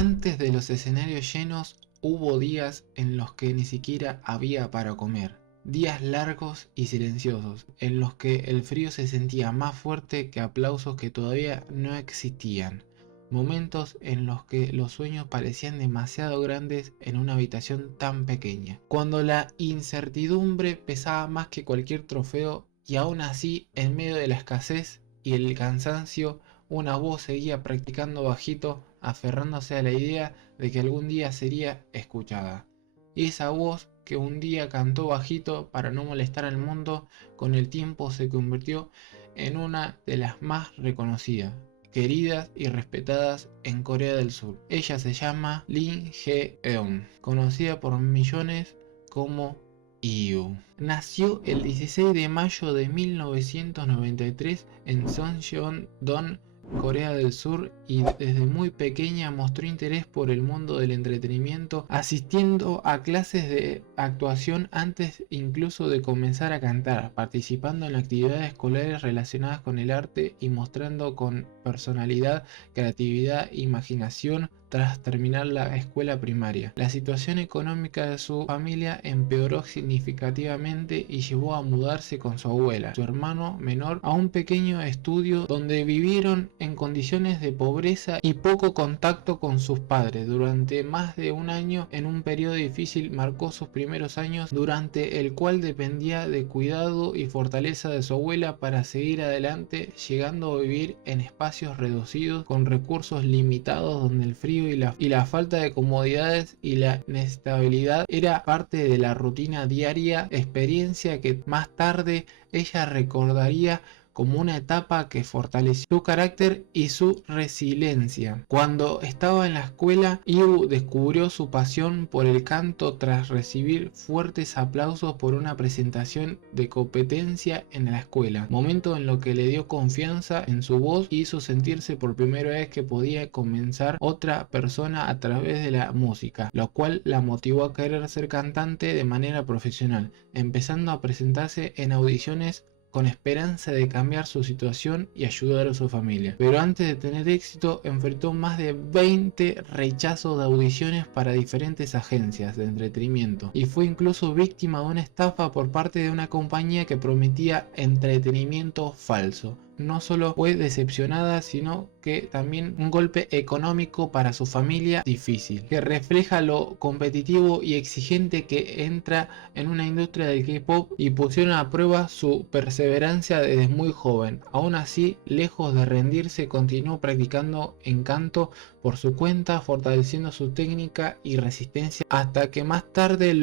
Antes de los escenarios llenos, hubo días en los que ni siquiera había para comer. Días largos y silenciosos, en los que el frío se sentía más fuerte que aplausos que todavía no existían. Momentos en los que los sueños parecían demasiado grandes en una habitación tan pequeña. Cuando la incertidumbre pesaba más que cualquier trofeo y aún así, en medio de la escasez y el cansancio, una voz seguía practicando bajito, aferrándose a la idea de que algún día sería escuchada. Y esa voz que un día cantó bajito para no molestar al mundo, con el tiempo se convirtió en una de las más reconocidas, queridas y respetadas en Corea del Sur. Ella se llama Lee Jae-eun, conocida por millones como IU. Nació el 16 de mayo de 1993 en Soncheon-don, Corea del Sur, y desde muy pequeña mostró interés por el mundo del entretenimiento, asistiendo a clases de actuación antes incluso de comenzar a cantar, participando en actividades escolares relacionadas con el arte y mostrando con personalidad, creatividad e imaginación tras terminar la escuela primaria. La situación económica de su familia empeoró significativamente y llevó a mudarse con su abuela, su hermano menor, a un pequeño estudio donde vivieron en condiciones de pobreza y poco contacto con sus padres. Durante más de un año, en un periodo difícil, marcó sus primeros años, durante el cual dependía de cuidado y fortaleza de su abuela para seguir adelante, llegando a vivir en espacios reducidos con recursos limitados, donde el frío y la falta de comodidades y la inestabilidad era parte de la rutina diaria, experiencia que más tarde ella recordaría como una etapa que fortaleció su carácter y su resiliencia. Cuando estaba en la escuela, Yu descubrió su pasión por el canto tras recibir fuertes aplausos por una presentación de competencia en la escuela, momento en lo que le dio confianza en su voz y hizo sentirse por primera vez que podía comenzar otra persona a través de la música, lo cual la motivó a querer ser cantante de manera profesional, empezando a presentarse en audiciones con esperanza de cambiar su situación y ayudar a su familia. Pero antes de tener éxito, enfrentó más de 20 rechazos de audiciones para diferentes agencias de entretenimiento y fue incluso víctima de una estafa por parte de una compañía que prometía entretenimiento falso. No solo fue decepcionada, sino que también un golpe económico para su familia difícil, que refleja lo competitivo y exigente que entra en una industria del K-pop, y pusieron a prueba su perseverancia desde muy joven. Aún así, lejos de rendirse, continuó practicando canto por su cuenta, fortaleciendo su técnica y resistencia, hasta que más tarde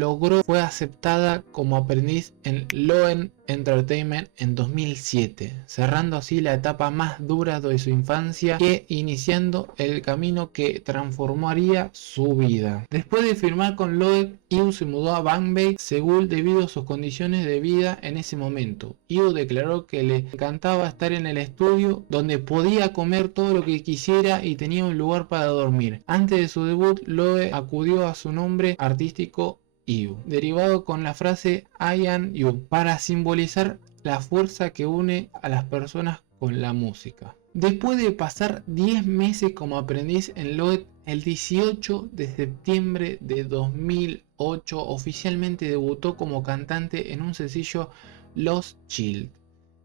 fue aceptada como aprendiz en Loen Entertainment en 2007, cerrando así la etapa más dura de su infancia e iniciando el camino que transformaría su vida. Después de firmar con Loen, Yu se mudó a Bangbei, Seúl, debido a sus condiciones de vida en ese momento. Yu declaró que le encantaba estar en el estudio, donde podía comer todo lo que quisiera y tenía un lugar para dormir. Antes de su debut, Loe acudió a su nombre artístico Yu, derivado con la frase I am You, para simbolizar la fuerza que une a las personas con la música. Después de pasar 10 meses como aprendiz en Loet, el 18 de septiembre de 2008 oficialmente debutó como cantante en un sencillo Lost Child,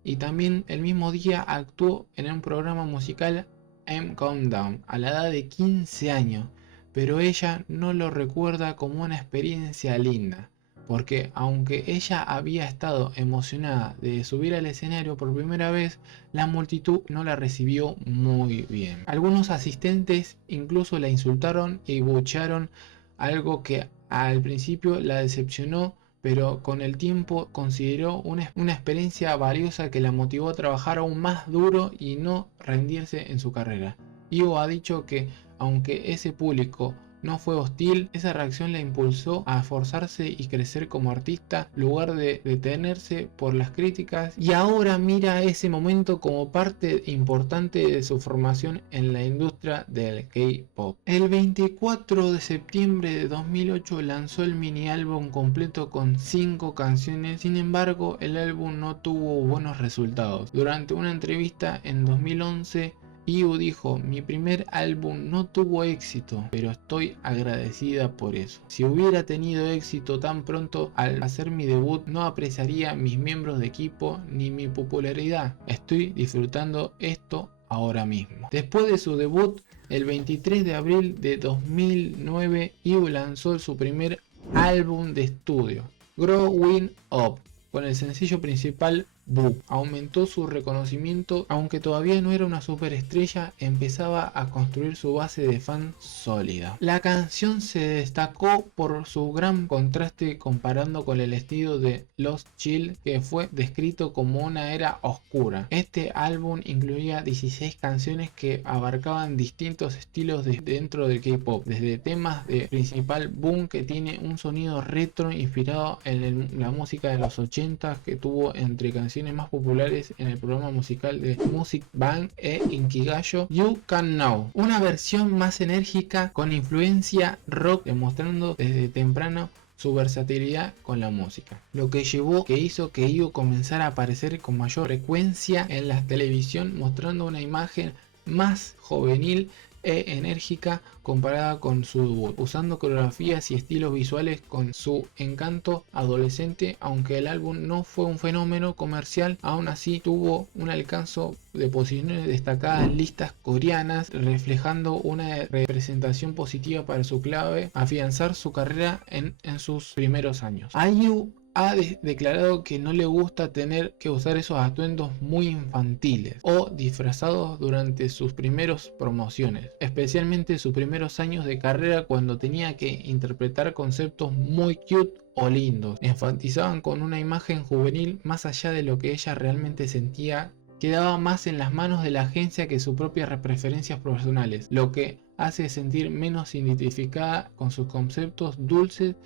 y también el mismo día actuó en un programa musical I'm Countdown a la edad de 15 años. Pero ella no lo recuerda como una experiencia linda, porque aunque ella había estado emocionada de subir al escenario por primera vez, la multitud no la recibió muy bien. Algunos asistentes incluso la insultaron y buchearon, algo que al principio la decepcionó, pero con el tiempo consideró una experiencia valiosa que la motivó a trabajar aún más duro y no rendirse en su carrera. Yu ha dicho que aunque ese público no fue hostil, esa reacción la impulsó a esforzarse y crecer como artista, en lugar de detenerse por las críticas, y ahora mira ese momento como parte importante de su formación en la industria del K-pop. El 24 de septiembre de 2008 lanzó el mini álbum completo con 5 canciones. Sin embargo, el álbum no tuvo buenos resultados. Durante una entrevista en 2011, IU dijo: mi primer álbum no tuvo éxito, pero estoy agradecida por eso. Si hubiera tenido éxito tan pronto al hacer mi debut, no apreciaría mis miembros de equipo ni mi popularidad. Estoy disfrutando esto ahora mismo. Después de su debut, el 23 de abril de 2009, IU lanzó su primer álbum de estudio, Growing Up, con el sencillo principal Boo. Aumentó su reconocimiento, aunque todavía no era una superestrella, empezaba a construir su base de fans sólida. La canción se destacó por su gran contraste comparando con el estilo de Lost Child, que fue descrito como una era oscura. Este álbum incluía 16 canciones que abarcaban distintos estilos dentro del K-pop, desde temas de principal Boom, que tiene un sonido retro inspirado en la música de los 80 que tuvo entre canciones más populares en el programa musical de Music Bank e Inkigayo, You Can Know, una versión más enérgica con influencia rock, demostrando desde temprano su versatilidad con la música, lo que hizo que IU comenzara a aparecer con mayor frecuencia en la televisión, mostrando una imagen más juvenil e enérgica comparada con su debut, usando coreografías y estilos visuales con su encanto adolescente. Aunque el álbum no fue un fenómeno comercial, aún así tuvo un alcance de posiciones destacadas en listas coreanas, reflejando una representación positiva para su clave afianzar su carrera en sus primeros años. IU ha declarado que no le gusta tener que usar esos atuendos muy infantiles o disfrazados durante sus primeras promociones, especialmente en sus primeros años de carrera, cuando tenía que interpretar conceptos muy cute o lindos. Enfatizaban con una imagen juvenil más allá de lo que ella realmente sentía. Quedaba más en las manos de la agencia que sus propias preferencias personales, lo que hace sentir menos identificada con sus conceptos dulces,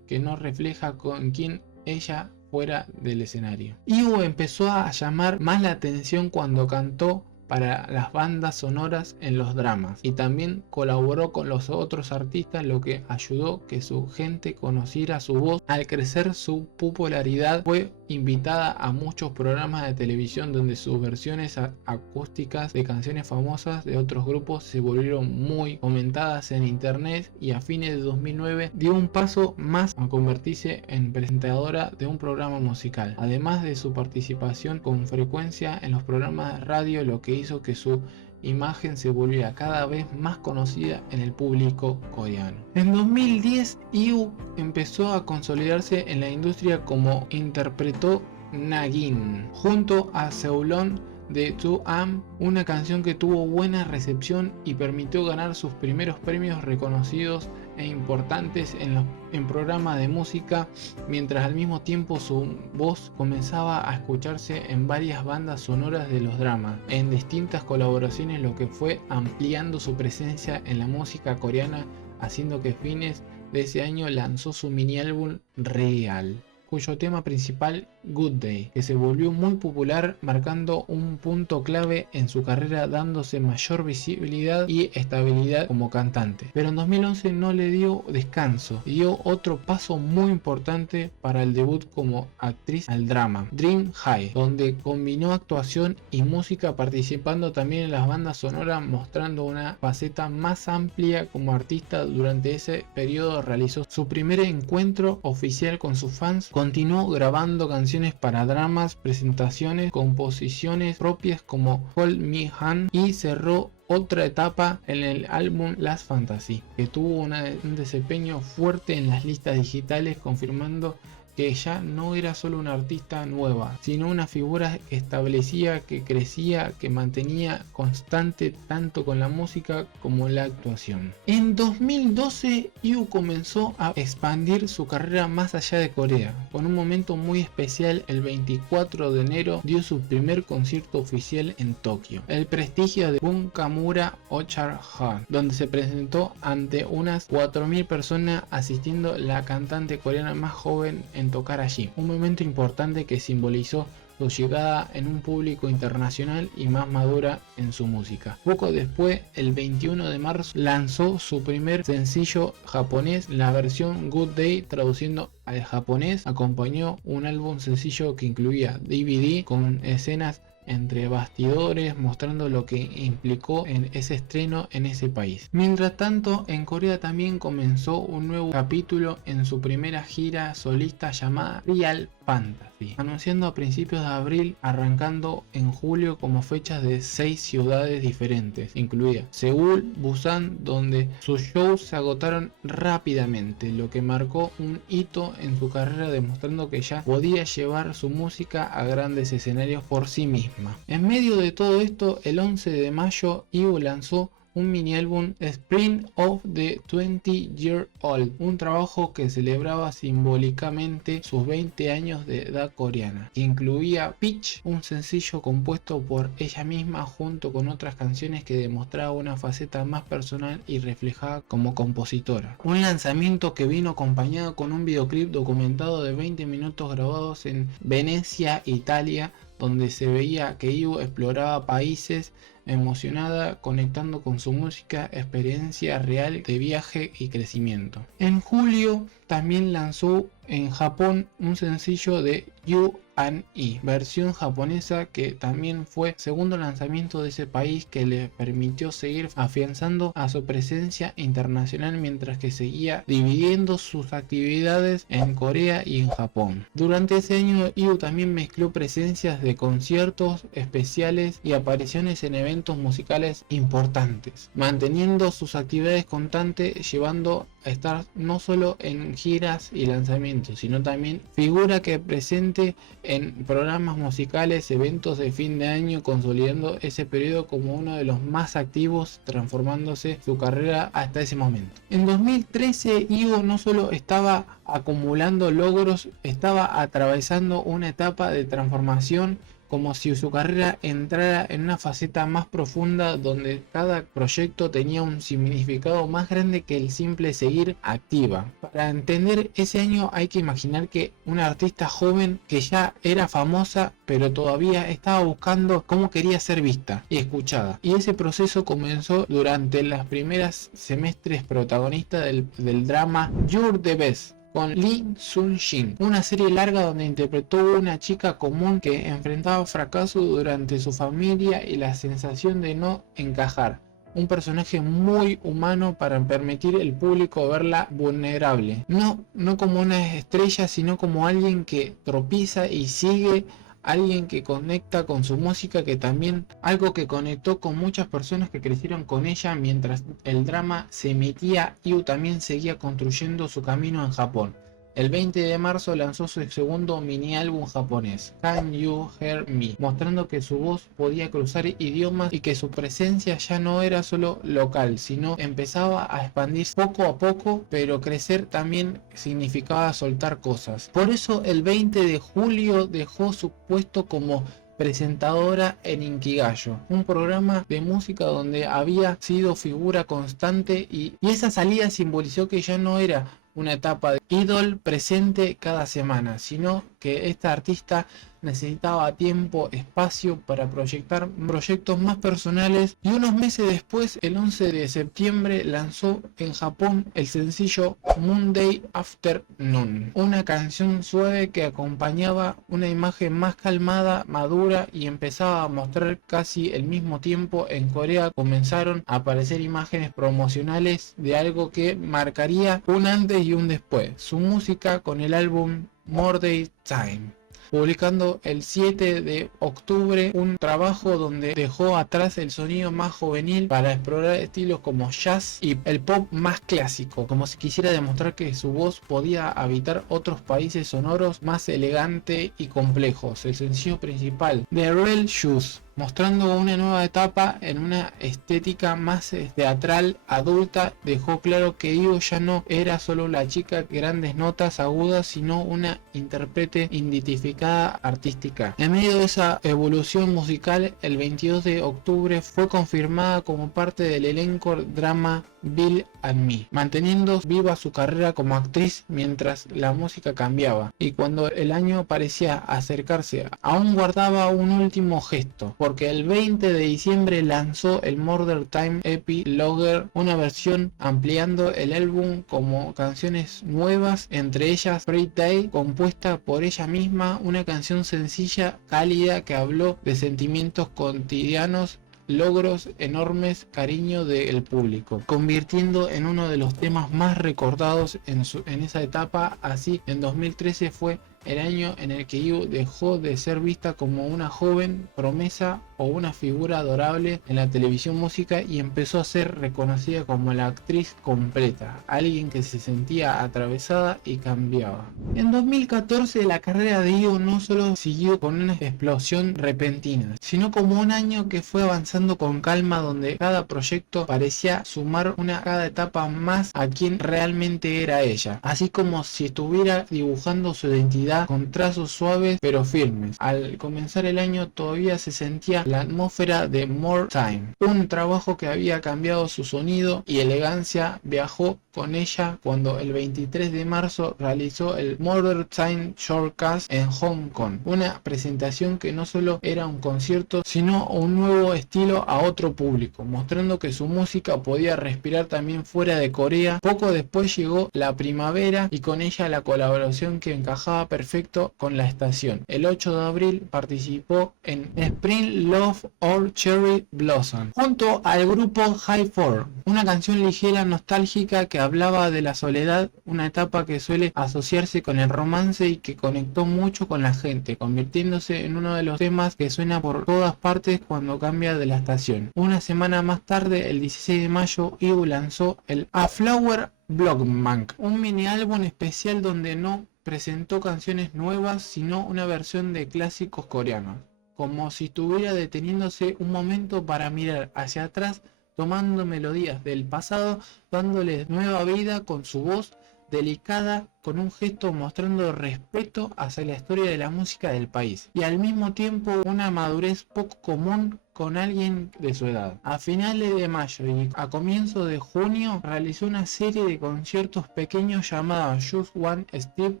que no refleja con quién ella fuera del escenario. IU empezó a llamar más la atención cuando cantó para las bandas sonoras en los dramas, y también colaboró con los otros artistas, lo que ayudó que su gente conociera su voz. Al crecer su popularidad, fue invitada a muchos programas de televisión donde sus versiones acústicas de canciones famosas de otros grupos se volvieron muy comentadas en internet, y a fines de 2009 dio un paso más a convertirse en presentadora de un programa musical, además de su participación con frecuencia en los programas de radio, lo que hizo que su imagen se volviera cada vez más conocida en el público coreano. En 2010, IU empezó a consolidarse en la industria como interpretó Nagin junto a Seulon de 2AM, una canción que tuvo buena recepción y permitió ganar sus primeros premios reconocidos e importantes en programas de música, mientras al mismo tiempo su voz comenzaba a escucharse en varias bandas sonoras de los dramas, en distintas colaboraciones, lo que fue ampliando su presencia en la música coreana, haciendo que a fines de ese año lanzó su mini álbum Real, cuyo tema principal, Good Day, que se volvió muy popular, marcando un punto clave en su carrera, dándose mayor visibilidad y estabilidad como cantante. Pero en 2011 no le dio descanso y dio otro paso muy importante para el debut como actriz al drama, Dream High, donde combinó actuación y música, participando también en las bandas sonoras, mostrando una faceta más amplia como artista. Durante ese periodo realizó su primer encuentro oficial con sus fans, continuó grabando canciones para dramas, presentaciones, composiciones propias como Hold Me Hand, y cerró otra etapa en el álbum Last Fantasy, que tuvo un desempeño fuerte en las listas digitales, confirmando que ya no era solo una artista nueva, sino una figura que establecía, que crecía, que mantenía constante tanto con la música como la actuación. En 2012, IU comenzó a expandir su carrera más allá de Corea. Con un momento muy especial, el 24 de enero dio su primer concierto oficial en Tokio, el prestigio de Bunkamura Ochar Hall, donde se presentó ante unas 4.000 personas, asistiendo la cantante coreana más joven en tocar allí, un momento importante que simbolizó su llegada en un público internacional y más madura en su música. Poco después, el 21 de marzo, lanzó su primer sencillo japonés, la versión Good Day, traduciendo al japonés. Acompañó un álbum sencillo que incluía DVD con escenas entre bastidores, mostrando lo que implicó en ese estreno en ese país. Mientras tanto, en Corea también comenzó un nuevo capítulo en su primera gira solista llamada Real Fantasy, anunciando a principios de abril, arrancando en julio como fechas de 6 ciudades diferentes, incluida Seúl, Busan, donde sus shows se agotaron rápidamente, lo que marcó un hito en su carrera, demostrando que ya podía llevar su música a grandes escenarios por sí misma. En medio de todo esto, el 11 de mayo, IU lanzó un mini álbum Spring of the 20-Year-Old, un trabajo que celebraba simbólicamente sus 20 años de edad coreana, que incluía Peach, un sencillo compuesto por ella misma junto con otras canciones que demostraba una faceta más personal y reflejada como compositora. Un lanzamiento que vino acompañado con un videoclip documentado de 20 minutos grabados en Venecia, Italia, donde se veía que IU exploraba países emocionada, conectando con su música, experiencia real de viaje y crecimiento. En julio también lanzó en Japón un sencillo de You and E, versión japonesa, que también fue segundo lanzamiento de ese país, que le permitió seguir afianzando a su presencia internacional mientras que seguía dividiendo sus actividades en Corea y en Japón. Durante ese año, IU también mezcló presencias de conciertos especiales y apariciones en eventos musicales importantes, manteniendo sus actividades constantes, llevando a estar no solo en giras y lanzamientos, sino también figura que presente en programas musicales, eventos de fin de año, consolidando ese periodo como uno de los más activos, transformándose su carrera hasta ese momento. En 2013, IU no solo estaba acumulando logros, estaba atravesando una etapa de transformación, como si su carrera entrara en una faceta más profunda, donde cada proyecto tenía un significado más grande que el simple seguir activa. Para entender ese año hay que imaginar que una artista joven que ya era famosa, pero todavía estaba buscando cómo quería ser vista y escuchada. Y ese proceso comenzó durante las primeras semestres protagonistas del drama You're the Best, con Lee Sun-shin, una serie larga donde interpretó a una chica común que enfrentaba fracaso durante su familia y la sensación de no encajar. Un personaje muy humano para permitir al público verla vulnerable. No como una estrella, sino como alguien que tropieza y sigue, alguien que conecta con su música, que también algo que conectó con muchas personas que crecieron con ella mientras el drama se emitía. IU también seguía construyendo su camino en Japón. El 20 de marzo lanzó su segundo mini álbum japonés, Can You Hear Me, mostrando que su voz podía cruzar idiomas y que su presencia ya no era solo local, sino empezaba a expandirse poco a poco, pero crecer también significaba soltar cosas. Por eso el 20 de julio dejó su puesto como presentadora en Inkigayo, un programa de música donde había sido figura constante, y esa salida simbolizó que ya no era una etapa de idol presente cada semana, sino que esta artista necesitaba tiempo, espacio para proyectar proyectos más personales, y unos meses después, el 11 de septiembre, lanzó en Japón el sencillo Monday Afternoon, una canción suave que acompañaba una imagen más calmada, madura, y empezaba a mostrar casi al mismo tiempo. En Corea comenzaron a aparecer imágenes promocionales de algo que marcaría un antes y un después: su música con el álbum More Day Time, publicando el 7 de octubre un trabajo donde dejó atrás el sonido más juvenil para explorar estilos como jazz y el pop más clásico, como si quisiera demostrar que su voz podía habitar otros países sonoros más elegantes y complejos. El sencillo principal, The Real Shoes, mostrando una nueva etapa en una estética más teatral, adulta, dejó claro que IU ya no era solo la chica grandes notas agudas, sino una intérprete identificada artística. En medio de esa evolución musical, el 22 de octubre fue confirmada como parte del elenco drama Bill and Me, manteniendo viva su carrera como actriz mientras la música cambiaba. Y cuando el año parecía acercarse, aún guardaba un último gesto. porque el 20 de diciembre lanzó el Murder Time Epilogue, una versión ampliando el álbum como canciones nuevas, entre ellas Free Day, compuesta por ella misma, una canción sencilla, cálida, que habló de sentimientos cotidianos, logros enormes, cariño del público, convirtiendo en uno de los temas más recordados en esa etapa. Así, en 2013 fue el año en el que IU dejó de ser vista como una joven promesa o una figura adorable en la televisión música y empezó a ser reconocida como la actriz completa, alguien que se sentía atravesada y cambiaba. En 2014 la carrera de IU no solo siguió con una explosión repentina, sino como un año que fue avanzando con calma, donde cada proyecto parecía sumar cada etapa más a quien realmente era ella, así como si estuviera dibujando su identidad con trazos suaves pero firmes. Al comenzar el año todavía se sentía la atmósfera de More Time, un trabajo que había cambiado su sonido y elegancia. Viajó con ella cuando el 23 de marzo realizó el Murder Time Shortcast en Hong Kong, una presentación que no solo era un concierto sino un nuevo estilo a otro público, mostrando que su música podía respirar también fuera de Corea. Poco después llegó la primavera y con ella la colaboración que encajaba perfecto con la estación. El 8 de abril participó en Spring Love or Cherry Blossom junto al grupo High Four, una canción ligera, nostálgica, que hablaba de la soledad, una etapa que suele asociarse con el romance y que conectó mucho con la gente, convirtiéndose en uno de los temas que suena por todas partes cuando cambia de la estación. Una semana más tarde, el 16 de mayo, IU lanzó el A Flower Bloodbank, un mini álbum especial donde no presentó canciones nuevas sino una versión de clásicos coreanos, como si estuviera deteniéndose un momento para mirar hacia atrás, tomando melodías del pasado, dándoles nueva vida con su voz delicada, con un gesto mostrando respeto hacia la historia de la música del país y al mismo tiempo una madurez poco común con alguien de su edad. A finales de mayo y a comienzos de junio realizó una serie de conciertos pequeños llamados Just One Step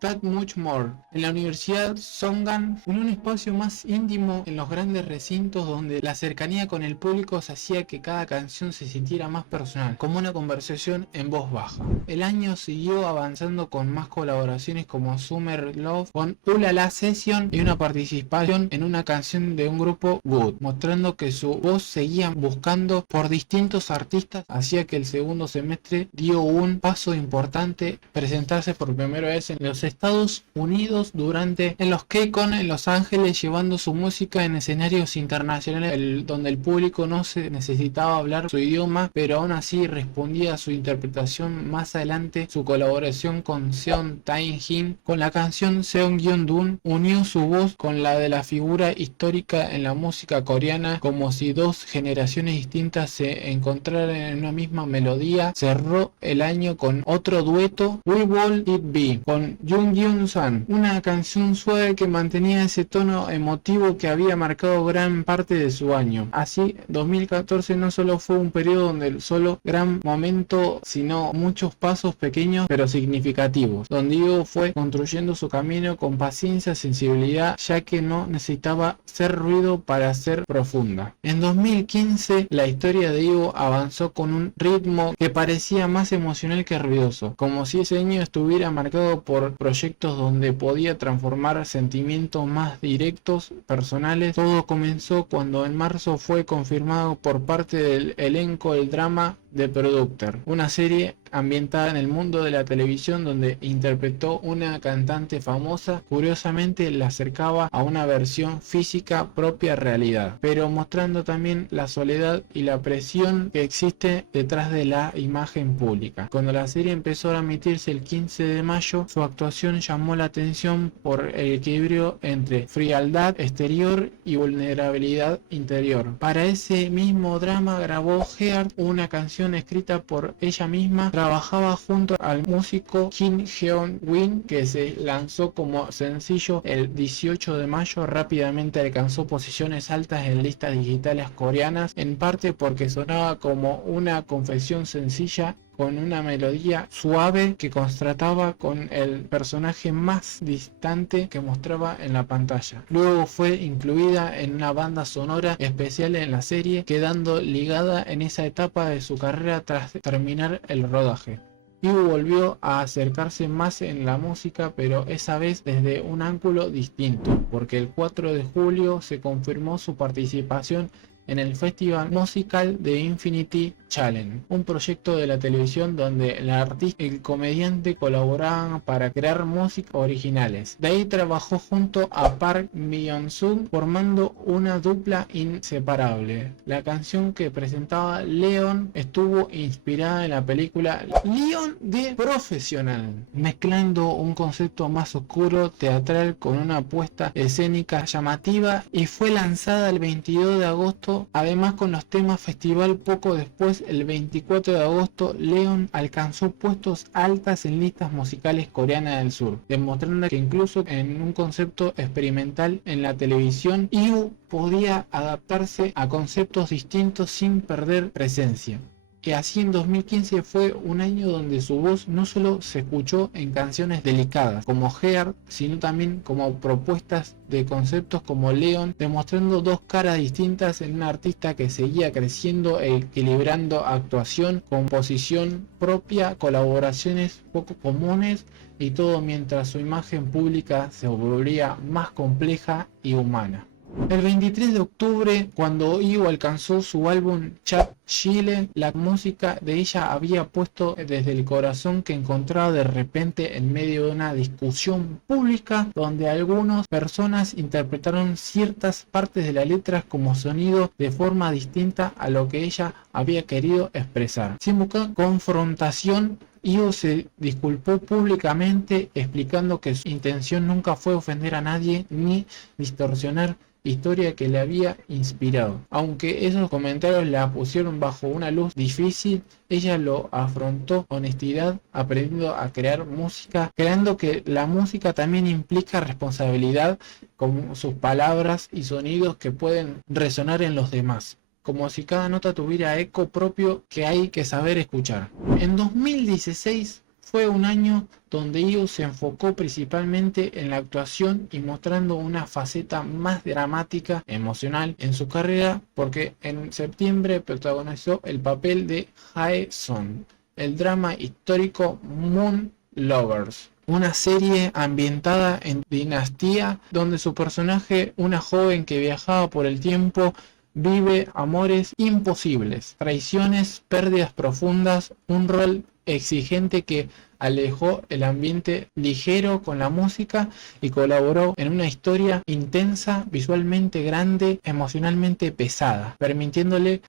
That Much More en la Universidad Songan, en un espacio más íntimo en los grandes recintos donde la cercanía con el público se hacía que cada canción se sintiera más personal, como una conversación en voz baja. El año siguió avanzando con más colaboraciones como Summer Love, con Ulala Session y una participación en una canción de un grupo Good, mostrando que su voz seguía buscando por distintos artistas. Hacía que el segundo semestre dio un paso importante, presentarse por primera vez en los Estados Unidos en los KCON en Los Ángeles, llevando su música en escenarios internacionales donde el público no se necesitaba hablar su idioma, pero aún así respondía a su interpretación. Más adelante, su colaboración con Seon Tae-in con la canción Seon Gyeon-dun unió su voz con la de la figura histórica en la música coreana, como si dos generaciones distintas se encontraran en una misma melodía. Cerró el año con otro dueto, We Will It Be, con Jung Hyun-san, una canción suave que mantenía ese tono emotivo que había marcado gran parte de su año. Así, 2014 no solo fue un periodo donde el solo gran momento, sino muchos pasos pequeños pero significativos, donde IU fue construyendo su camino con paciencia, sensibilidad, ya que no necesitaba ser ruido para ser profunda. En 2015 la historia de IU avanzó con un ritmo que parecía más emocional que ruidoso, como si ese año estuviera marcado por proyectos donde podía transformar sentimientos más directos, personales. Todo comenzó cuando en marzo fue confirmado por parte del elenco el drama The Productor, una serie ambientada en el mundo de la televisión donde interpretó una cantante famosa. Curiosamente la acercaba a una versión física propia realidad, pero mostrando también la soledad y la presión que existe detrás de la imagen pública. Cuando la serie empezó a emitirse el 15 de mayo, su actuación llamó la atención por el equilibrio entre frialdad exterior y vulnerabilidad interior. Para ese mismo drama grabó Heart, una canción escrita por ella misma. Trabajaba junto al músico Kim Hyun-win, que se lanzó como sencillo el 18 de mayo. Rápidamente alcanzó posiciones altas en listas digitales coreanas, en parte porque sonaba como una confesión sencilla con una melodía suave que contrastaba con el personaje más distante que mostraba en la pantalla. Luego fue incluida en una banda sonora especial en la serie, quedando ligada en esa etapa de su carrera tras terminar el rodaje. Iu volvió a acercarse más en la música, pero esa vez desde un ángulo distinto, porque el 4 de julio se confirmó su participación en el Festival Musical de Infinity Challenge, un proyecto de la televisión donde el artista y el comediante colaboraban para crear música originales. De ahí trabajó junto a Park Myung-suk, formando una dupla inseparable. La canción que presentaba Leon estuvo inspirada en la película Leon de Profesional, mezclando un concepto más oscuro, teatral, con una puesta escénica llamativa, y fue lanzada el 22 de agosto. Además, con los temas festival, poco después, el 24 de agosto, Leon alcanzó puestos altas en listas musicales coreanas del sur, demostrando que incluso en un concepto experimental en la televisión, IU podía adaptarse a conceptos distintos sin perder presencia. Y así en 2015 fue un año donde su voz no solo se escuchó en canciones delicadas como Heart, sino también como propuestas de conceptos como Leon, demostrando dos caras distintas en un artista que seguía creciendo e equilibrando actuación, composición propia, colaboraciones poco comunes, y todo mientras su imagen pública se volvía más compleja y humana. El 23 de octubre, cuando IU alcanzó su álbum Chat Chile, la música de ella había puesto desde el corazón que encontraba de repente en medio de una discusión pública donde algunas personas interpretaron ciertas partes de la letra como sonido de forma distinta a lo que ella había querido expresar. Sin buscar confrontación, IU se disculpó públicamente, explicando que su intención nunca fue ofender a nadie ni distorsionar historia que le había inspirado. Aunque esos comentarios la pusieron bajo una luz difícil, ella lo afrontó con honestidad, aprendiendo a crear música, creando que la música también implica responsabilidad, con sus palabras y sonidos que pueden resonar en los demás, como si cada nota tuviera eco propio que hay que saber escuchar. En 2016 fue un año donde IU se enfocó principalmente en la actuación y mostrando una faceta más dramática, emocional en su carrera, porque en septiembre protagonizó el papel de Hae-sun, el drama histórico Moon Lovers, una serie ambientada en dinastía donde su personaje, una joven que viajaba por el tiempo, vive amores imposibles, traiciones, pérdidas profundas, un rol exigente que alejó el ambiente ligero con la música y colaboró en una historia intensa, visualmente grande, emocionalmente pesada, permitiéndole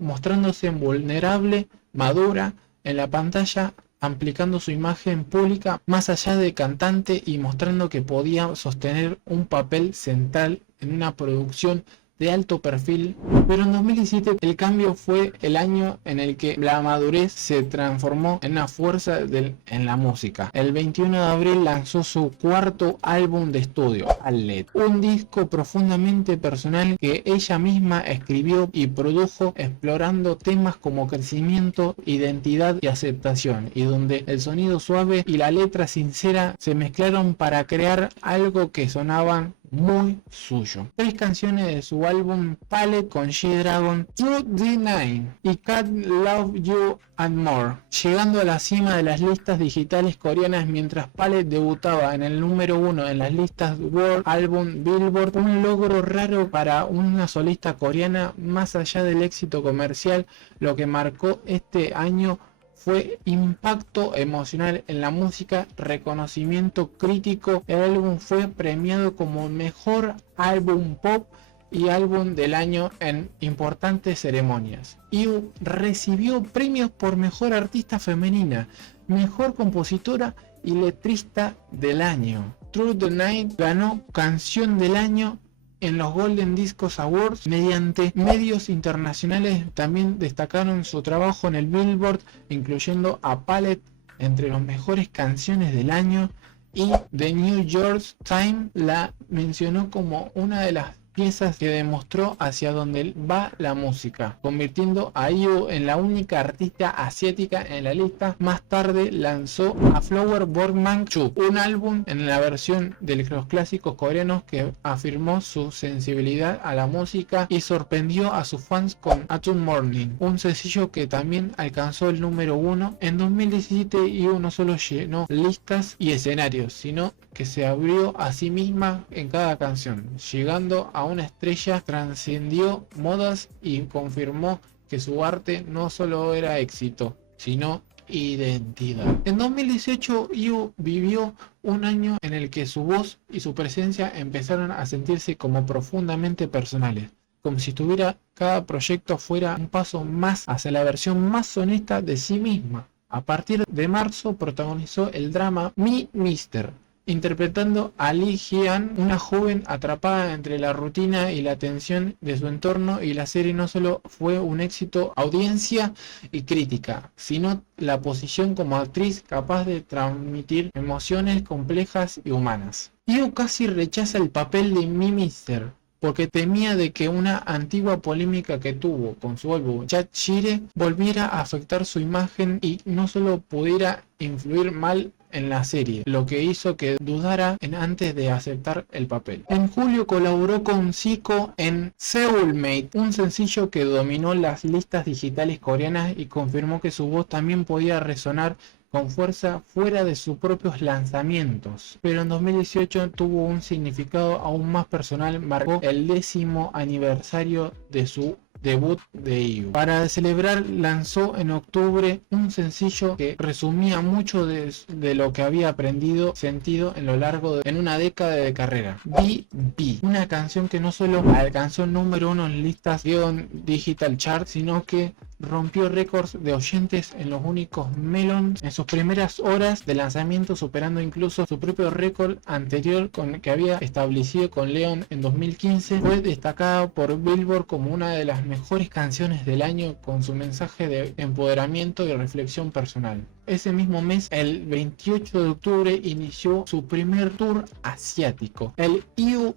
mostrándose vulnerable, madura en la pantalla, ampliando su imagen pública más allá de cantante y mostrando que podía sostener un papel central en una producción de alto perfil. Pero en 2017 el cambio fue el año en el que la madurez se transformó en una fuerza en la música. El 21 de abril lanzó su cuarto álbum de estudio, Allet, un disco profundamente personal que ella misma escribió y produjo, explorando temas como crecimiento, identidad y aceptación, y donde el sonido suave y la letra sincera se mezclaron para crear algo que sonaban muy suyo. 3 canciones de su álbum Palette con G-Dragon, Through the Night y Can't Love You and More, llegando a la cima de las listas digitales coreanas, mientras Palette debutaba en el número 1 en las listas World Album Billboard, un logro raro para una solista coreana. Más allá del éxito comercial, lo que marcó este año fue impacto emocional en la música, reconocimiento crítico. El álbum fue premiado como mejor álbum pop y álbum del año en importantes ceremonias. IU recibió premios por mejor artista femenina, mejor compositora y letrista del año. Through the Night ganó canción del año en los Golden Discos Awards. Mediante medios internacionales también destacaron su trabajo en el Billboard, incluyendo a Palette entre las mejores canciones del año, y The New York Times la mencionó como una de las piezas que demostró hacia dónde va la música, convirtiendo a IU en la única artista asiática en la lista. Más tarde lanzó a Flower Borgman Chu, un álbum en la versión de los clásicos coreanos que afirmó su sensibilidad a la música y sorprendió a sus fans con Autumn Morning, un sencillo que también alcanzó el número 1. En 2017 IU no solo llenó listas y escenarios, sino que se abrió a sí misma en cada canción, llegando a una estrella, trascendió modas y confirmó que su arte no solo era éxito, sino identidad. En 2018 IU vivió un año en el que su voz y su presencia empezaron a sentirse como profundamente personales, como si tuviera cada proyecto fuera un paso más hacia la versión más honesta de sí misma. A partir de marzo protagonizó el drama Mi Mister, interpretando a Lee Hyun, una joven atrapada entre la rutina y la tensión de su entorno, y la serie no solo fue un éxito audiencia y crítica, sino la posición como actriz capaz de transmitir emociones complejas y humanas. IU casi rechaza el papel de Mi Mister porque temía de que una antigua polémica que tuvo con su álbum Chat Shire volviera a afectar su imagen y no solo pudiera influir mal en la serie, lo que hizo que dudara antes de aceptar el papel. En julio colaboró con Zico en Soulmate, un sencillo que dominó las listas digitales coreanas y confirmó que su voz también podía resonar con fuerza fuera de sus propios lanzamientos. Pero en 2018 tuvo un significado aún más personal, marcó el 10º aniversario de su debut de IU. Para celebrar lanzó en octubre un sencillo que resumía mucho de lo que había aprendido, sentido en lo largo de una década de carrera. BB, una canción que no solo alcanzó el número 1 en listas Digital Chart, sino que rompió récords de oyentes en los únicos Melons en sus primeras horas de lanzamiento, superando incluso su propio récord anterior que había establecido con Leon en 2015. Fue destacada por Billboard como una de las mejores canciones del año, con su mensaje de empoderamiento y reflexión personal. Ese mismo mes, el 28 de octubre, inició su primer tour asiático, el IU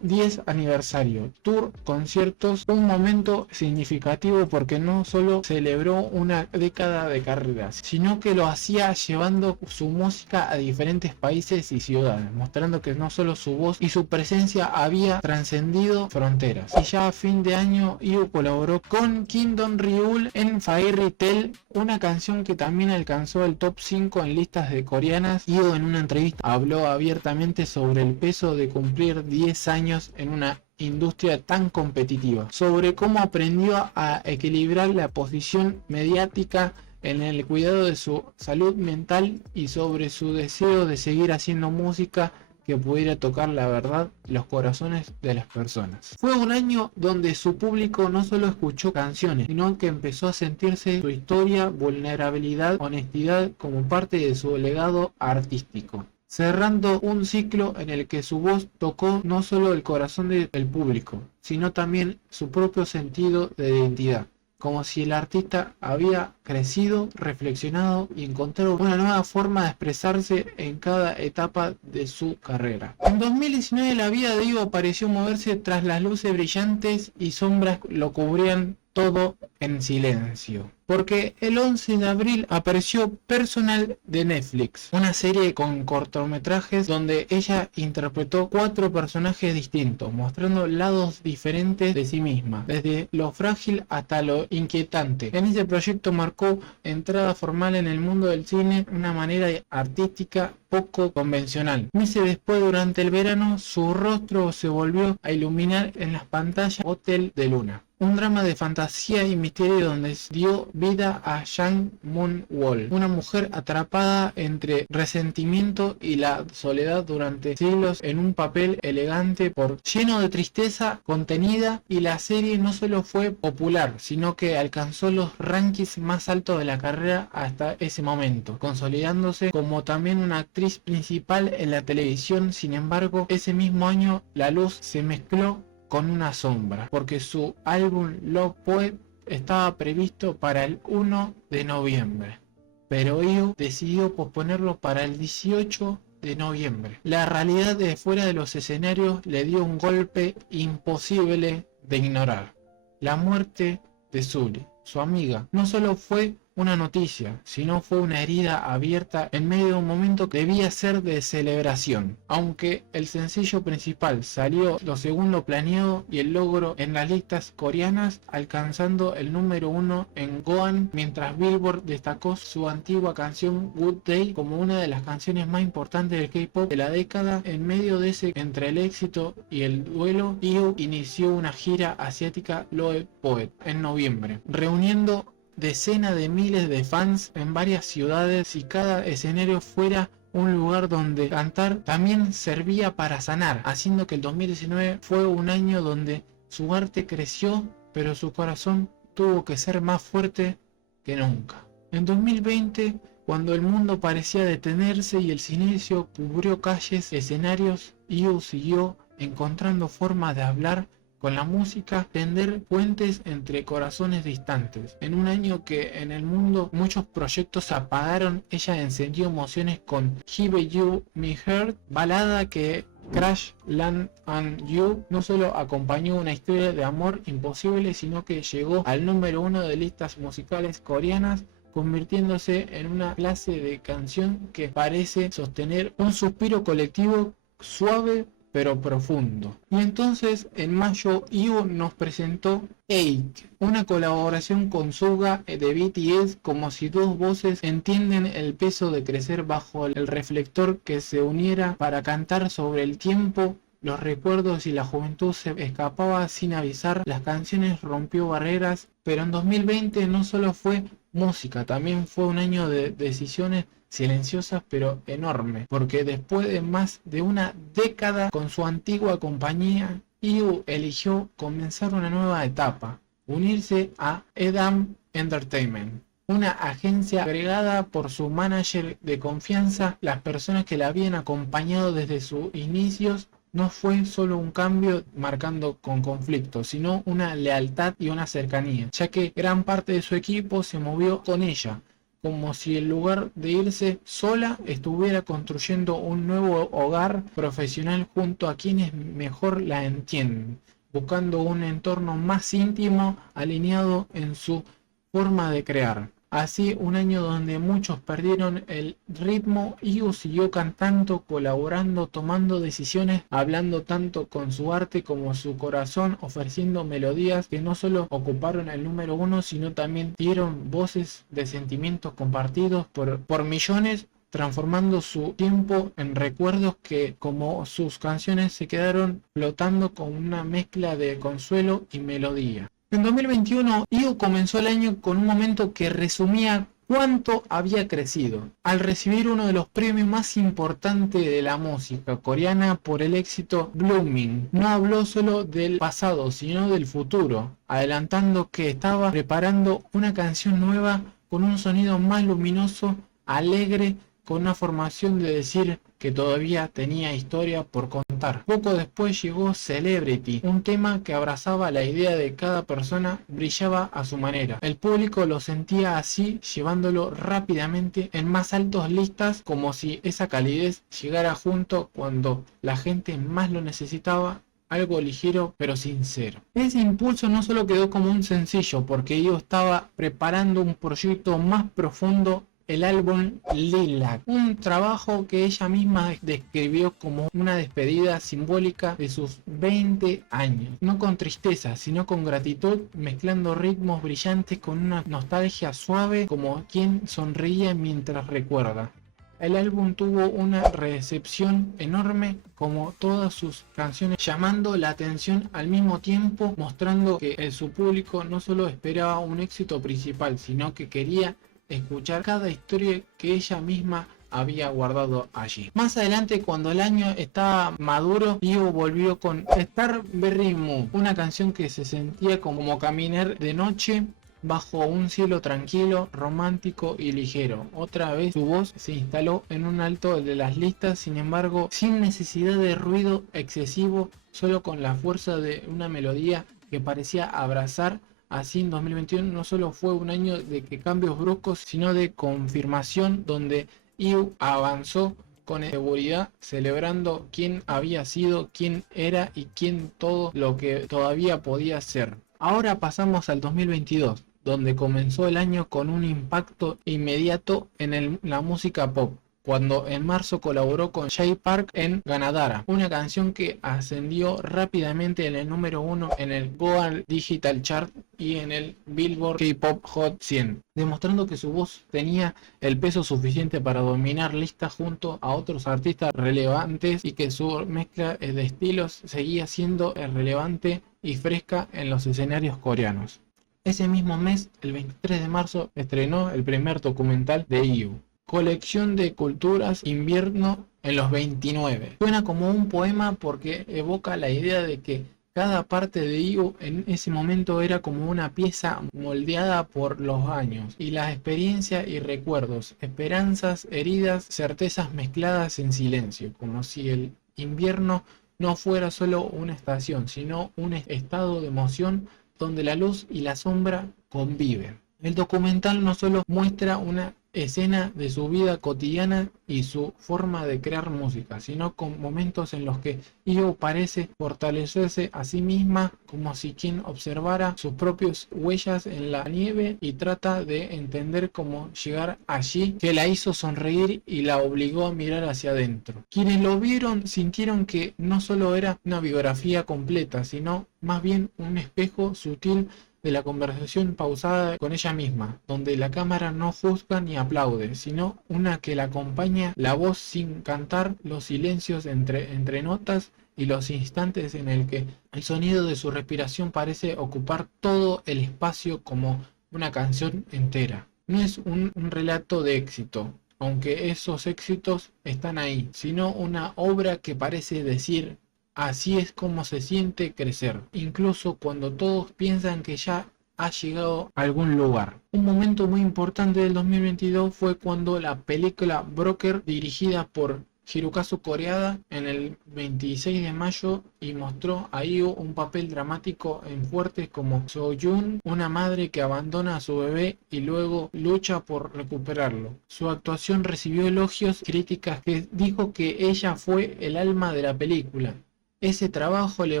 10 aniversario, tour conciertos, un momento significativo porque no solo celebró una década de carreras, sino que lo hacía llevando su música a diferentes países y ciudades, mostrando que no solo su voz y su presencia había trascendido fronteras. Y ya a fin de año, IU colaboró con Kim Dong-ryul en Fairy Tail, una canción que también alcanzó el top 5 en listas de coreanas. IU en una entrevista habló abiertamente sobre el peso de cumplir 10 años en una industria tan competitiva, sobre cómo aprendió a equilibrar la posición mediática en el cuidado de su salud mental y sobre su deseo de seguir haciendo música que pudiera tocar la verdad los corazones de las personas. Fue un año donde su público no solo escuchó canciones, sino que empezó a sentirse su historia, vulnerabilidad, honestidad como parte de su legado artístico, cerrando un ciclo en el que su voz tocó no solo el corazón del público, sino también su propio sentido de identidad, como si el artista había crecido, reflexionado y encontrado una nueva forma de expresarse en cada etapa de su carrera. En 2019 la vida de IU pareció moverse tras las luces brillantes y sombras lo cubrían todo en silencio, porque el 11 de abril apareció Personal de Netflix, una serie con cortometrajes donde ella interpretó 4 personajes distintos, mostrando lados diferentes de sí misma, desde lo frágil hasta lo inquietante. En este proyecto marcó entrada formal en el mundo del cine de una manera artística poco convencional. Meses después, durante el verano, su rostro se volvió a iluminar en las pantallas Hotel de Luna, un drama de fantasía y misterio donde dio vida a Jang Moon-wol, una mujer atrapada entre resentimiento y la soledad durante siglos en un papel elegante lleno de tristeza contenida. Y la serie no solo fue popular, sino que alcanzó los rankings más altos de la carrera hasta ese momento, consolidándose como también una actriz principal en la televisión. Sin embargo, ese mismo año la luz se mezcló con una sombra, porque su álbum Love Poet estaba previsto para el 1 de noviembre, pero IU decidió posponerlo para el 18 de noviembre. La realidad de fuera de los escenarios le dio un golpe imposible de ignorar. La muerte de Sully, su amiga, no solo fue una noticia, sino fue una herida abierta en medio de un momento que debía ser de celebración. Aunque el sencillo principal salió lo segundo planeado y el logro en las listas coreanas, alcanzando el número 1 en Gohan, mientras Billboard destacó su antigua canción Good Day como una de las canciones más importantes del K-pop de la década. En medio de ese entre el éxito y el duelo, IU inició una gira asiática Loe Poet en noviembre, reuniendo decenas de miles de fans en varias ciudades, y cada escenario fuera un lugar donde cantar también servía para sanar, haciendo que el 2019 fue un año donde su arte creció, pero su corazón tuvo que ser más fuerte que nunca. En 2020, cuando el mundo parecía detenerse y el silencio cubrió calles, escenarios, IU siguió encontrando formas de hablar con la música, tender puentes entre corazones distantes. En un año que en el mundo muchos proyectos se apagaron, ella encendió emociones con Give You Me Heart, balada que Crash Land on You no solo acompañó una historia de amor imposible, sino que llegó al número 1 de listas musicales coreanas, convirtiéndose en una clase de canción que parece sostener un suspiro colectivo suave pero profundo. Y entonces en mayo IU nos presentó Ache, una colaboración con Suga de BTS, como si dos voces entienden el peso de crecer bajo el reflector, que se uniera para cantar sobre el tiempo, los recuerdos y la juventud. Se escapaba sin avisar, las canciones rompió barreras, pero en 2020 no solo fue música, también fue un año de decisiones silenciosas pero enorme, porque después de más de una década con su antigua compañía, IU eligió comenzar una nueva etapa, unirse a EDAM Entertainment, una agencia agregada por su manager de confianza. Las personas que la habían acompañado desde sus inicios. No fue solo un cambio marcando con conflicto, sino una lealtad y una cercanía, ya que gran parte de su equipo se movió con ella, como si en lugar de irse sola estuviera construyendo un nuevo hogar profesional junto a quienes mejor la entienden, buscando un entorno más íntimo, alineado en su forma de crear. Así, un año donde muchos perdieron el ritmo, IU siguió cantando, colaborando, tomando decisiones, hablando tanto con su arte como su corazón, ofreciendo melodías que no solo ocuparon el número 1, sino también dieron voces de sentimientos compartidos por millones, transformando su tiempo en recuerdos que, como sus canciones, se quedaron flotando con una mezcla de consuelo y melodía. En 2021, IU comenzó el año con un momento que resumía cuánto había crecido, al recibir uno de los premios más importantes de la música coreana por el éxito Blooming. No habló solo del pasado, sino del futuro, adelantando que estaba preparando una canción nueva con un sonido más luminoso, alegre, con una formación de decir que todavía tenía historia por contar. Poco después llegó Celebrity, un tema que abrazaba la idea de cada persona brillaba a su manera. El público lo sentía así, llevándolo rápidamente en más altas listas, como si esa calidez llegara junto cuando la gente más lo necesitaba. Algo ligero pero sincero. Ese impulso no solo quedó como un sencillo, porque yo estaba preparando un proyecto más profundo, el álbum Lilac, un trabajo que ella misma describió como una despedida simbólica de sus 20 años, no con tristeza, sino con gratitud, mezclando ritmos brillantes con una nostalgia suave, como quien sonríe mientras recuerda. El álbum tuvo una recepción enorme, como todas sus canciones, llamando la atención al mismo tiempo, mostrando que su público no solo esperaba un éxito principal, sino que quería escuchar cada historia que ella misma había guardado allí. Más adelante, cuando el año estaba maduro, IU volvió con Starberry Moon, una canción que se sentía como caminar de noche bajo un cielo tranquilo, romántico y ligero. Otra vez su voz se instaló en un alto de las listas, sin embargo, sin necesidad de ruido excesivo, solo con la fuerza de una melodía que parecía abrazar. Así, en 2021 no solo fue un año de cambios bruscos, sino de confirmación, donde IU avanzó con seguridad, celebrando quién había sido, quién era y quién todo lo que todavía podía ser. Ahora pasamos al 2022, donde comenzó el año con un impacto inmediato en la música pop, cuando en marzo colaboró con Jay Park en Ganadara, una canción que ascendió rápidamente en el número 1 en el Gold Digital Chart y en el Billboard K-Pop Hot 100, demostrando que su voz tenía el peso suficiente para dominar listas junto a otros artistas relevantes y que su mezcla de estilos seguía siendo relevante y fresca en los escenarios coreanos. Ese mismo mes, el 23 de marzo, estrenó el primer documental de IU, Colección de Culturas Invierno en los 29. Suena como un poema porque evoca la idea de que cada parte de IU en ese momento era como una pieza moldeada por los años y las experiencias y recuerdos, esperanzas, heridas, certezas mezcladas en silencio, como si el invierno no fuera solo una estación, sino un estado de emoción donde la luz y la sombra conviven. El documental no solo muestra una escena de su vida cotidiana y su forma de crear música, sino con momentos en los que IU parece fortalecerse a sí misma como si quien observara sus propias huellas en la nieve y trata de entender cómo llegar allí, que la hizo sonreír y la obligó a mirar hacia adentro. Quienes lo vieron sintieron que no solo era una biografía completa, sino más bien un espejo sutil de la conversación pausada con ella misma, donde la cámara no juzga ni aplaude, sino una que la acompaña, la voz sin cantar, los silencios entre notas y los instantes en el que el sonido de su respiración parece ocupar todo el espacio como una canción entera. No es un relato de éxito, aunque esos éxitos están ahí, sino una obra que parece decir: así es como se siente crecer, incluso cuando todos piensan que ya ha llegado a algún lugar. Un momento muy importante del 2022 fue cuando la película Broker, dirigida por Hirokazu Koreeda, en el 26 de mayo y mostró a IU un papel dramático en fuertes como Soyun, una madre que abandona a su bebé y luego lucha por recuperarlo. Su actuación recibió elogios y críticas que dijo que ella fue el alma de la película. Ese trabajo le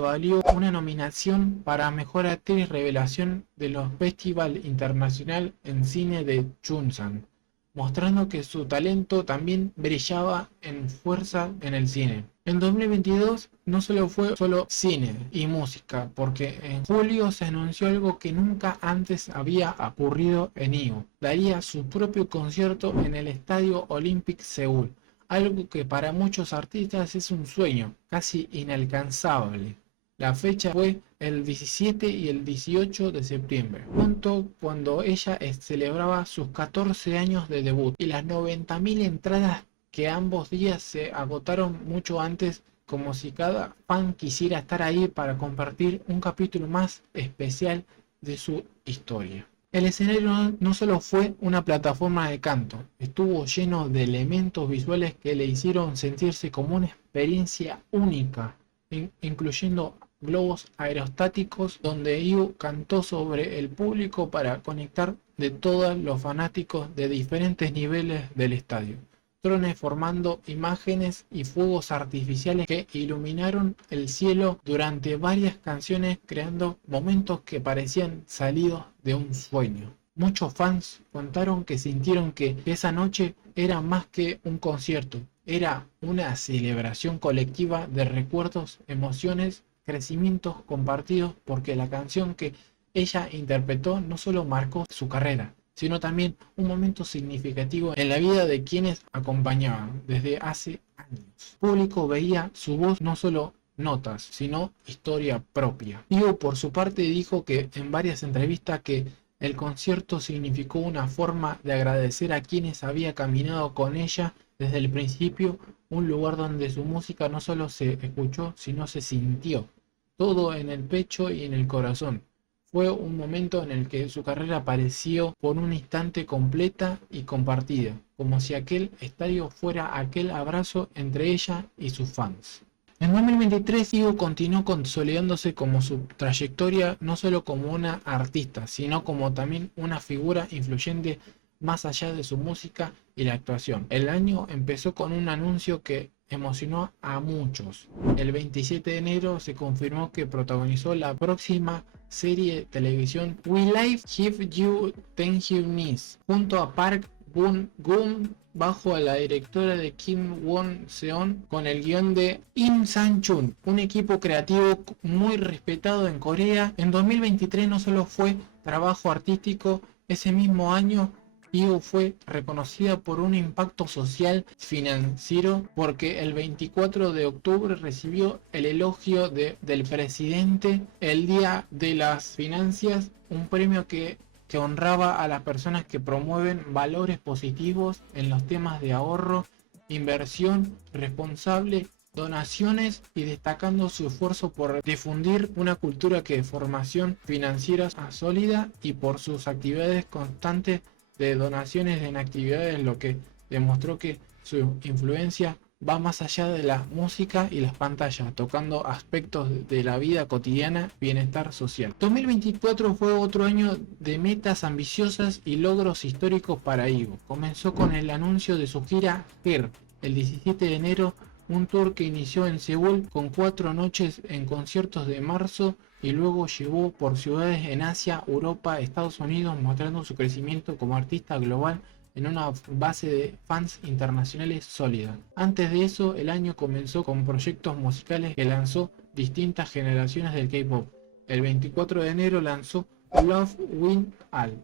valió una nominación para Mejor Actriz Revelación de los Festival Internacional en Cine de Chunsan, mostrando que su talento también brillaba en fuerza en el cine. En 2022 no solo fue cine y música, porque en julio se anunció algo que nunca antes había ocurrido en IU. Daría su propio concierto en el Estadio Olympic Seúl, algo que para muchos artistas es un sueño casi inalcanzable. La fecha fue el 17 y el 18 de septiembre, junto cuando ella celebraba sus 14 años de debut, y las 90.000 entradas que ambos días se agotaron mucho antes, como si cada fan quisiera estar ahí para compartir un capítulo más especial de su historia. El escenario no solo fue una plataforma de canto, estuvo lleno de elementos visuales que le hicieron sentirse como una experiencia única, incluyendo globos aerostáticos donde IU cantó sobre el público para conectar de todos los fanáticos de diferentes niveles del estadio. Drones formando imágenes y fuegos artificiales que iluminaron el cielo durante varias canciones, creando momentos que parecían salidos de un sueño. Muchos fans contaron que sintieron que esa noche era más que un concierto, era una celebración colectiva de recuerdos, emociones, crecimientos compartidos, porque la canción que ella interpretó no solo marcó su carrera, sino también un momento significativo en la vida de quienes acompañaban desde hace años. El público veía su voz no solo notas, sino historia propia. IU por su parte dijo que en varias entrevistas que el concierto significó una forma de agradecer a quienes había caminado con ella desde el principio, un lugar donde su música no solo se escuchó, sino se sintió, todo en el pecho y en el corazón. Fue un momento en el que su carrera pareció por un instante completa y compartida, como si aquel estadio fuera aquel abrazo entre ella y sus fans. En 2023 IU continuó consolidándose como su trayectoria, no solo como una artista, sino como también una figura influyente más allá de su música y la actuación. El año empezó con un anuncio que emocionó a muchos. El 27 de enero se confirmó que protagonizó la próxima serie de televisión We Live Give You Thank You Niece junto a Park Boon-gum bajo la directora de Kim Won-seon con el guión de Im Sang-chun, un equipo creativo muy respetado en Corea. En 2023 no solo fue trabajo artístico, ese mismo año IU fue reconocida por un impacto social financiero porque el 24 de octubre recibió el elogio del presidente el Día de las Finanzas, un premio que honraba a las personas que promueven valores positivos en los temas de ahorro, inversión responsable, donaciones y destacando su esfuerzo por difundir una cultura de formación financiera sólida y por sus actividades constantes de donaciones en actividades, lo que demostró que su influencia va más allá de la música y las pantallas, tocando aspectos de la vida cotidiana, bienestar social. 2024 fue otro año de metas ambiciosas y logros históricos para IU. Comenzó con el anuncio de su gira Her, el 17 de enero, un tour que inició en Seúl con 4 noches en conciertos de marzo y luego llevó por ciudades en Asia, Europa, Estados Unidos, mostrando su crecimiento como artista global en una base de fans internacionales sólida. Antes de eso, el año comenzó con proyectos musicales que lanzó distintas generaciones del K-pop. El 24 de enero lanzó Love Win All,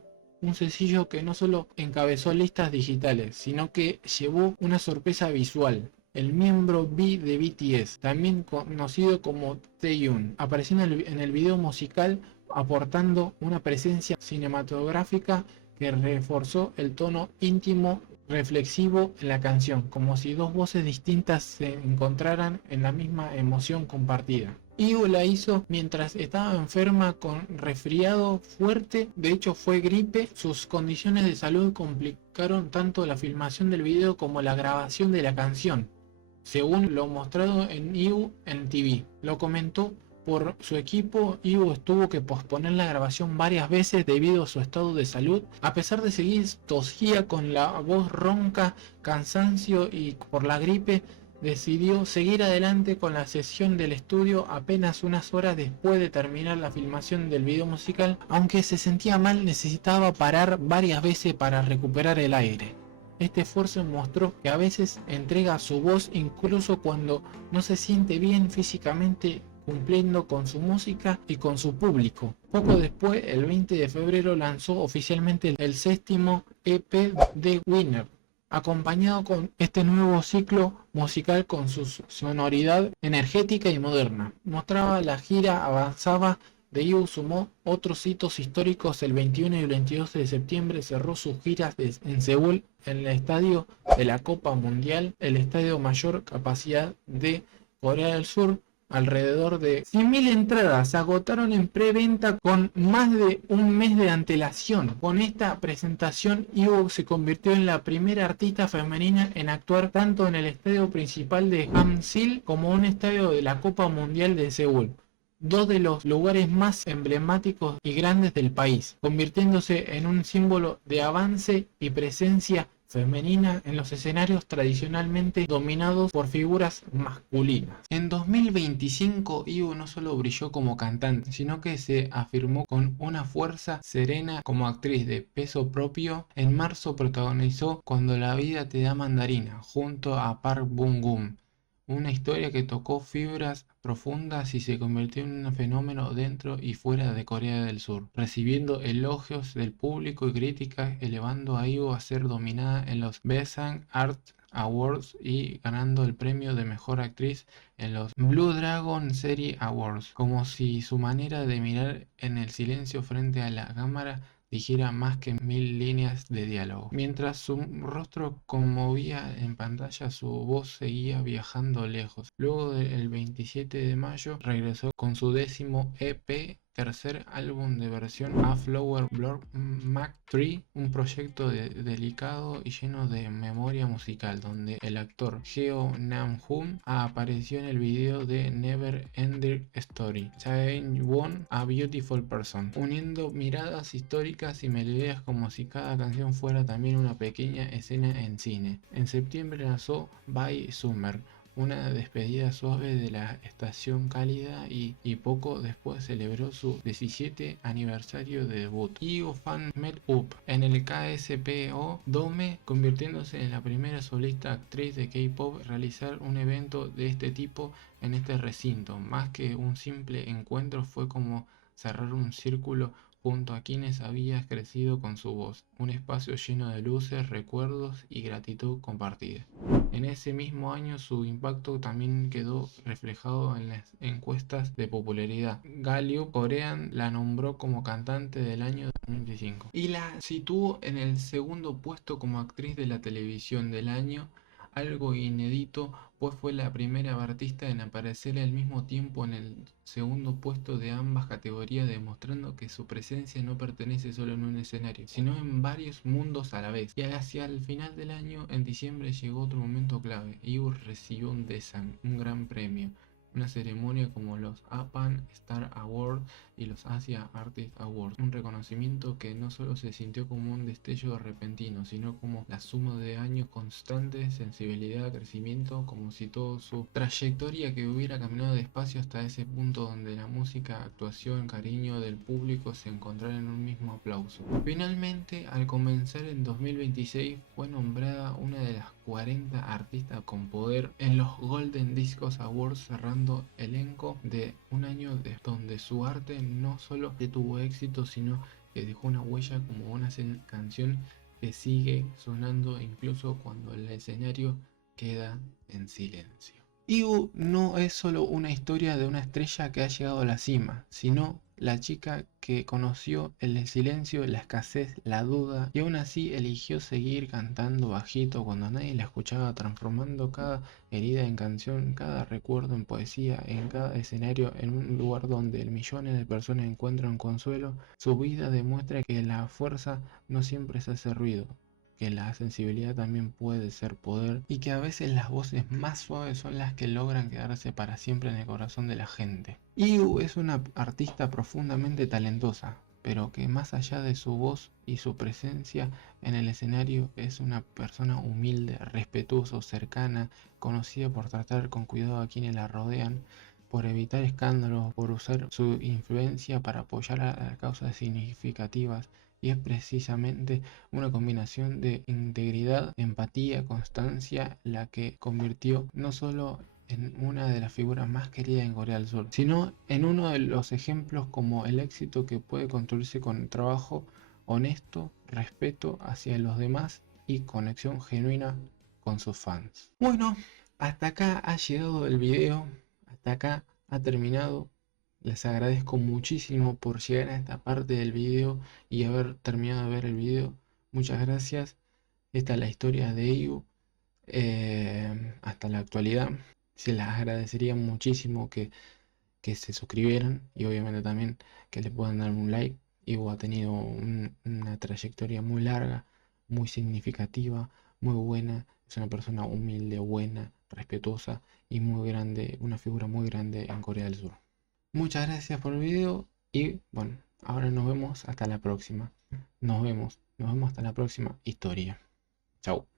un sencillo que no solo encabezó listas digitales, sino que llevó una sorpresa visual. El miembro B de BTS, también conocido como Taehyung, apareció en el video musical aportando una presencia cinematográfica que reforzó el tono íntimo reflexivo en la canción, como si dos voces distintas se encontraran en la misma emoción compartida. IU la hizo mientras estaba enferma con resfriado fuerte, de hecho fue gripe. Sus condiciones de salud complicaron tanto la filmación del video como la grabación de la canción, según lo mostrado en IU en TV. Lo comentó por su equipo. IU tuvo que posponer la grabación varias veces debido a su estado de salud. A pesar de seguir tosía con la voz ronca, cansancio y por la gripe, decidió seguir adelante con la sesión del estudio apenas unas horas después de terminar la filmación del video musical. Aunque se sentía mal, necesitaba parar varias veces para recuperar el aire. Este esfuerzo mostró que a veces entrega su voz incluso cuando no se siente bien físicamente, cumpliendo con su música y con su público. Poco después, el 20 de febrero, lanzó oficialmente el séptimo EP de Winner, acompañado con este nuevo ciclo musical con su sonoridad energética y moderna. Mostraba la gira avanzaba de IU, sumó otros hitos históricos. El 21 y el 22 de septiembre cerró sus giras en Seúl en el estadio de la Copa Mundial, el estadio mayor capacidad de Corea del Sur. Alrededor de 100.000 entradas se agotaron en preventa con más de un mes de antelación. Con esta presentación, IU se convirtió en la primera artista femenina en actuar tanto en el estadio principal de Hamsil como un estadio de la Copa Mundial de Seúl, dos de los lugares más emblemáticos y grandes del país, convirtiéndose en un símbolo de avance y presencia femenina en los escenarios tradicionalmente dominados por figuras masculinas. En 2025, IU no solo brilló como cantante, sino que se afirmó con una fuerza serena como actriz de peso propio. En marzo protagonizó Cuando la vida te da mandarina, junto a Park Boon-gum, una historia que tocó fibras profundas y se convirtió en un fenómeno dentro y fuera de Corea del Sur, recibiendo elogios del público y críticas, elevando a IU a ser dominada en los Busan Art Awards y ganando el premio de mejor actriz en los Blue Dragon Series Awards, como si su manera de mirar en el silencio frente a la cámara dijera más que 1000 líneas de diálogo. Mientras su rostro conmovía en pantalla, su voz seguía viajando lejos. Luego del 27 de mayo regresó con su décimo EP tercer álbum de versión A Flower Block Mac 3, un proyecto delicado y lleno de memoria musical, donde el actor Geo Nam-hoon apareció en el video de Never Ending Story, Chae Won, A Beautiful Person, uniendo miradas históricas y melodías como si cada canción fuera también una pequeña escena en cine. En septiembre lanzó By Summer, una despedida suave de la estación cálida, y poco después celebró su 17 aniversario de debut. IU Fan Met Up en el KSPO Dome, convirtiéndose en la primera solista actriz de K-pop a realizar un evento de este tipo en este recinto. Más que un simple encuentro, fue como cerrar un círculo junto a quienes habías crecido con su voz, un espacio lleno de luces, recuerdos y gratitud compartida. En ese mismo año su impacto también quedó reflejado en las encuestas de popularidad. Gallup Korean la nombró como cantante del año 2025 y la situó en el segundo puesto como actriz de la televisión del año, algo inédito, pues fue la primera artista en aparecer al mismo tiempo en el segundo puesto de ambas categorías, demostrando que su presencia no pertenece solo en un escenario, sino en varios mundos a la vez. Y hacia el final del año, en diciembre, llegó otro momento clave. IU recibió un Desan, un gran premio, una ceremonia como los Japan Star Awards y los Asia Artist Awards, un reconocimiento que no solo se sintió como un destello repentino, sino como la suma de años constantes, sensibilidad, crecimiento, como si toda su trayectoria que hubiera caminado despacio hasta ese punto donde la música, actuación, cariño del público se encontraron en un mismo aplauso. Finalmente, al comenzar en 2026, fue nombrada una de las 40 artistas con poder en los Golden Discos Awards, cerrando elenco de un año donde su arte no solo tuvo éxito, sino que dejó una huella como una canción que sigue sonando incluso cuando el escenario queda en silencio. IU no es solo una historia de una estrella que ha llegado a la cima, sino la chica que conoció el silencio, la escasez, la duda, y aún así eligió seguir cantando bajito cuando nadie la escuchaba, transformando cada herida en canción, cada recuerdo en poesía, en cada escenario en un lugar donde millones de personas encuentran consuelo. Su vida demuestra que la fuerza no siempre se hace ruido, que la sensibilidad también puede ser poder, y que a veces las voces más suaves son las que logran quedarse para siempre en el corazón de la gente. IU es una artista profundamente talentosa, pero que más allá de su voz y su presencia en el escenario es una persona humilde, respetuosa, cercana, conocida por tratar con cuidado a quienes la rodean, por evitar escándalos, por usar su influencia para apoyar a causas significativas. Y es precisamente una combinación de integridad, empatía, constancia la que convirtió no solo en una de las figuras más queridas en Corea del Sur, sino en uno de los ejemplos como el éxito que puede construirse con trabajo honesto, respeto hacia los demás y conexión genuina con sus fans. Bueno, hasta acá ha llegado el video, hasta acá ha terminado. Les agradezco muchísimo por llegar a esta parte del video y haber terminado de ver el video. Muchas gracias. Esta es la historia de IU hasta la actualidad. Se las agradecería muchísimo que se suscribieran y obviamente también que le puedan dar un like. IU ha tenido una trayectoria muy larga, muy significativa, muy buena. Es una persona humilde, buena, respetuosa y muy grande, una figura muy grande en Corea del Sur. Muchas gracias por el video y bueno, ahora nos vemos hasta la próxima. Nos vemos hasta la próxima historia. Chao.